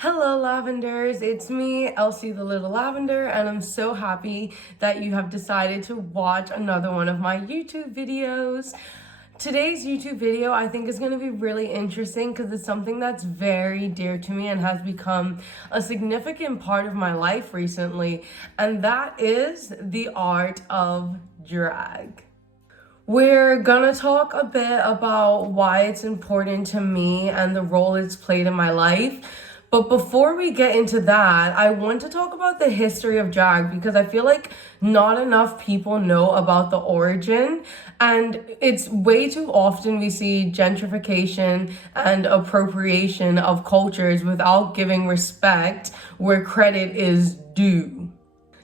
Hello, Lavenders. It's me, Elsie the Little Lavender, and I'm so happy that you have decided to watch another one of my YouTube videos. Today's YouTube video I think is going to be really interesting because it's something that's very dear to me and has become a significant part of my life recently, and that is the art of drag. We're gonna talk a bit about why it's important to me and the role it's played in my life. But before we get into that, I want to talk about the history of drag because I feel like not enough people know about the origin. And it's way too often we see gentrification and appropriation of cultures without giving respect where credit is due.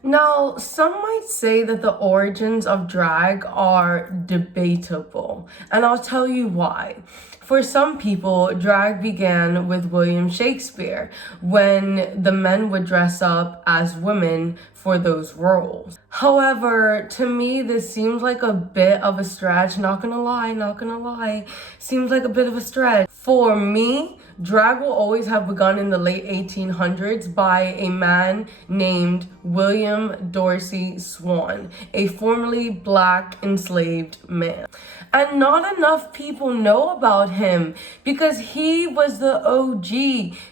Now, some might say that the origins of drag are debatable, and I'll tell you why. For some people, drag began with William Shakespeare, when the men would dress up as women for those roles. However, to me, this seems like a bit of a stretch, not gonna lie, seems like a bit of a stretch. For me, drag will always have begun in the late 1800s by a man named William Dorsey Swan, a formerly black enslaved man. And not enough people know about him because he was the OG.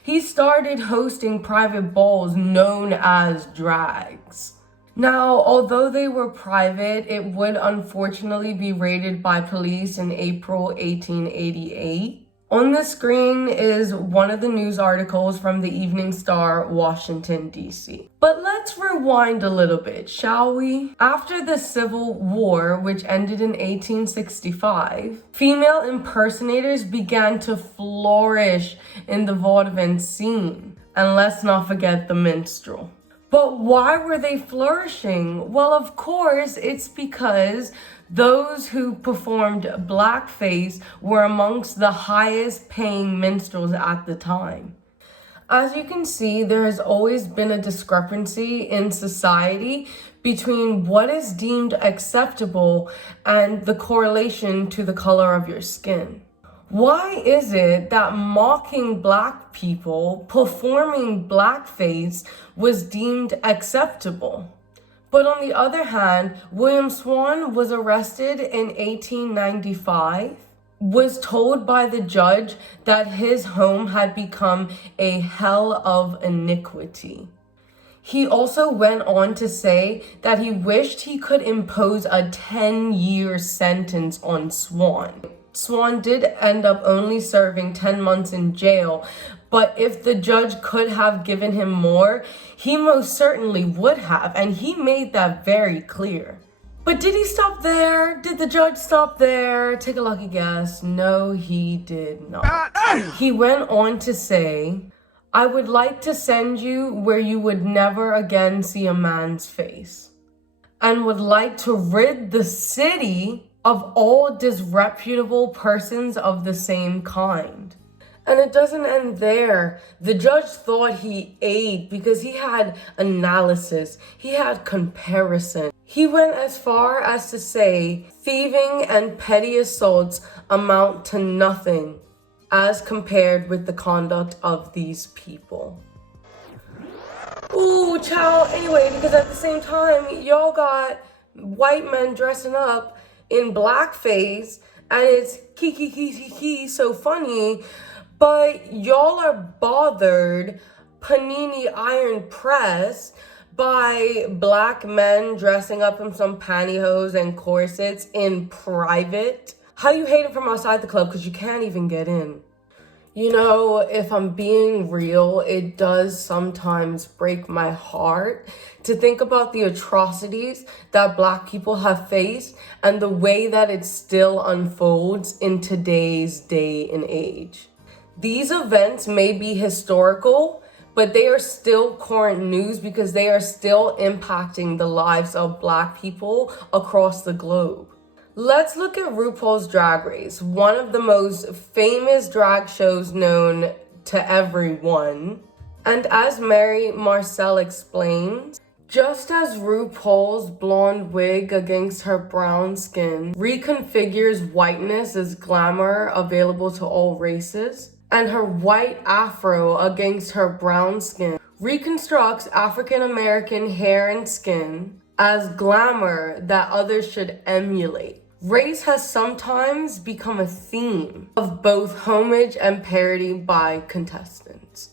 He started hosting private balls known as drags. Now, although they were private, it would unfortunately be raided by police in April 1888. On the screen is one of the news articles from the Evening Star, Washington, D.C. But let's rewind a little bit, shall we? After the Civil War, which ended in 1865, female impersonators began to flourish in the vaudeville scene. And let's not forget the minstrel. But why were they flourishing? Well, of course, it's because those who performed blackface were amongst the highest paying minstrels at the time. As you can see, there has always been a discrepancy in society between what is deemed acceptable and the correlation to the color of your skin. Why is it that mocking black people, performing blackface, was deemed acceptable? But on the other hand, William Swan was arrested in 1895, was told by the judge that his home had become a hell of iniquity. He also went on to say that he wished he could impose a 10-year sentence on Swan. Swan did end up only serving 10 months in jail, but if the judge could have given him more, he most certainly would have, and he made that very clear. But did he stop there? Did the judge stop there? Take a lucky guess. No, he did not. He went on to say, "I would like to send you where you would never again see a man's face, and would like to rid the city of all disreputable persons of the same kind." And it doesn't end there. The judge thought he ate because he had analysis, he had comparison. He went as far as to say thieving and petty assaults amount to nothing as compared with the conduct of these people. Ooh, child. Anyway, because at the same time, y'all got white men dressing up in blackface, and it's kiki so funny, but y'all are bothered Panini Iron Press by black men dressing up in some pantyhose and corsets in private. How you hate it from outside the club because you can't even get in. You know, if I'm being real, it does sometimes break my heart to think about the atrocities that black people have faced and the way that it still unfolds in today's day and age. These events may be historical, but they are still current news because they are still impacting the lives of black people across the globe. Let's look at RuPaul's Drag Race, one of the most famous drag shows known to everyone. And as Mary Marcel explains, just as RuPaul's blonde wig against her brown skin reconfigures whiteness as glamour available to all races, and her white afro against her brown skin reconstructs African American hair and skin as glamour that others should emulate. Race has sometimes become a theme of both homage and parody by contestants.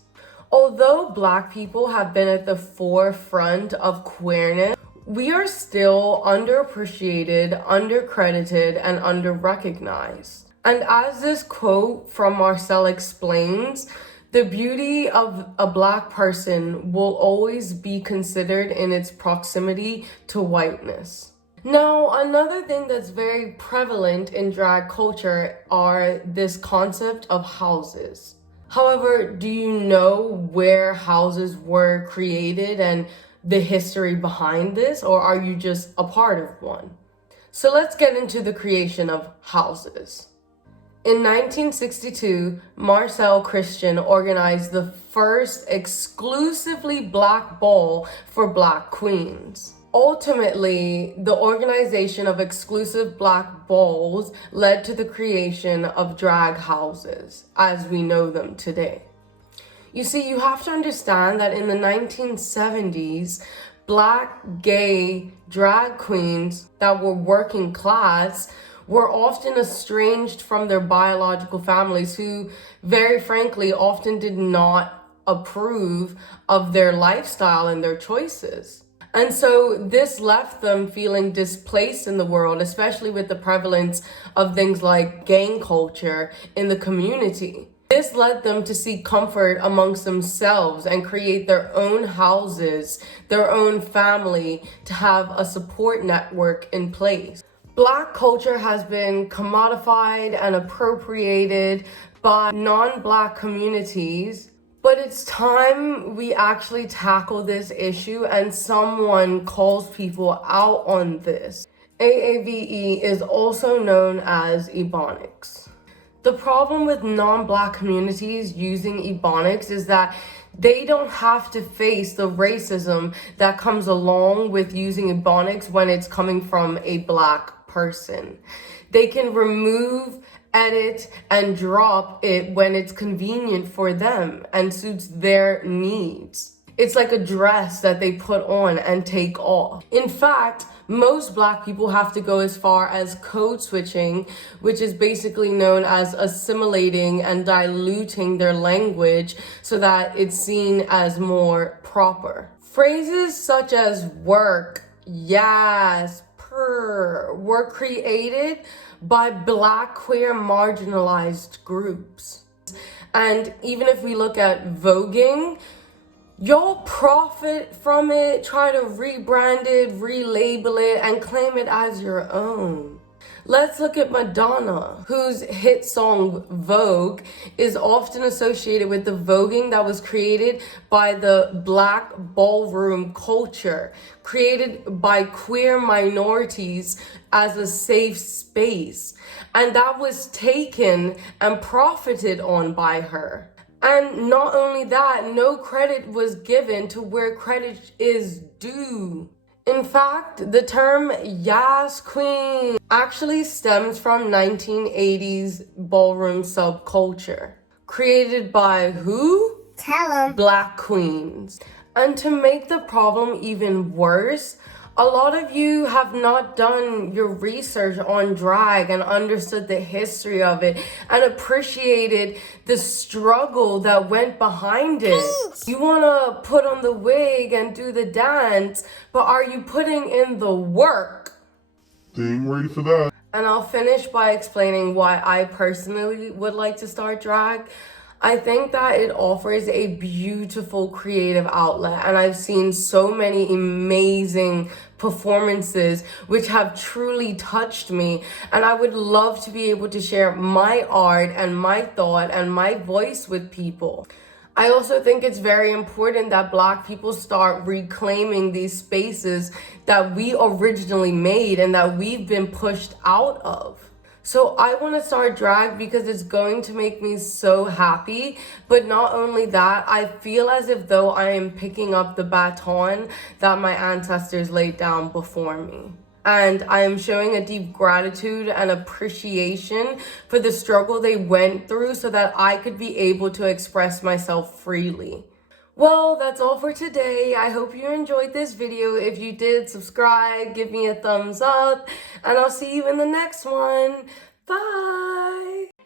Although Black people have been at the forefront of queerness, we are still underappreciated, undercredited, and underrecognized. And as this quote from Marcel explains, the beauty of a Black person will always be considered in its proximity to whiteness. Now, another thing that's very prevalent in drag culture are this concept of houses. However, do you know where houses were created and the history behind this, or are you just a part of one? So let's get into the creation of houses. In 1962, Marcel Christian organized the first exclusively Black ball for Black queens. Ultimately, the organization of exclusive Black balls led to the creation of drag houses, as we know them today. You see, you have to understand that in the 1970s, Black gay drag queens that were working class were often estranged from their biological families, who, very frankly, often did not approve of their lifestyle and their choices. And so this left them feeling displaced in the world, especially with the prevalence of things like gang culture in the community. This led them to seek comfort amongst themselves and create their own houses, their own family, to have a support network in place. Black culture has been commodified and appropriated by non-Black communities, but it's time we actually tackle this issue and someone calls people out on this. AAVE is also known as Ebonics. The problem with non-Black communities using Ebonics is that they don't have to face the racism that comes along with using Ebonics when it's coming from a Black person. They can remove, edit, and drop it when it's convenient for them and suits their needs. It's like a dress that they put on and take off. In fact, most Black people have to go as far as code switching, which is basically known as assimilating and diluting their language so that it's seen as more proper. Phrases such as work, yes, purr were created by Black queer marginalized groups. And even if we look at voguing, y'all profit from it, try to rebrand it, relabel it, and claim it as your own. Let's look at Madonna, whose hit song Vogue is often associated with the voguing that was created by the Black ballroom culture, created by queer minorities as a safe space. And that was taken and profited on by her. And not only that, no credit was given to where credit is due. In fact, the term Yas Queen actually stems from 1980s ballroom subculture. Created by who? Tell 'em. Black queens. And to make the problem even worse, a lot of you have not done your research on drag and understood the history of it and appreciated the struggle that went behind it. You want to put on the wig and do the dance, but are you putting in the work? They ain't ready for that. And I'll finish by explaining why I personally would like to start drag. I think that it offers a beautiful creative outlet, and I've seen so many amazing performances which have truly touched me, and I would love to be able to share my art and my thought and my voice with people. I also think it's very important that Black people start reclaiming these spaces that we originally made and that we've been pushed out of. So I want to start drag because it's going to make me so happy. But not only that, I feel as if though I am picking up the baton that my ancestors laid down before me. and I am showing a deep gratitude and appreciation for the struggle they went through so that I could be able to express myself freely. Well, that's all for today. I hope you enjoyed this video. If you did, subscribe, give me a thumbs up, and I'll see you in the next one. Bye!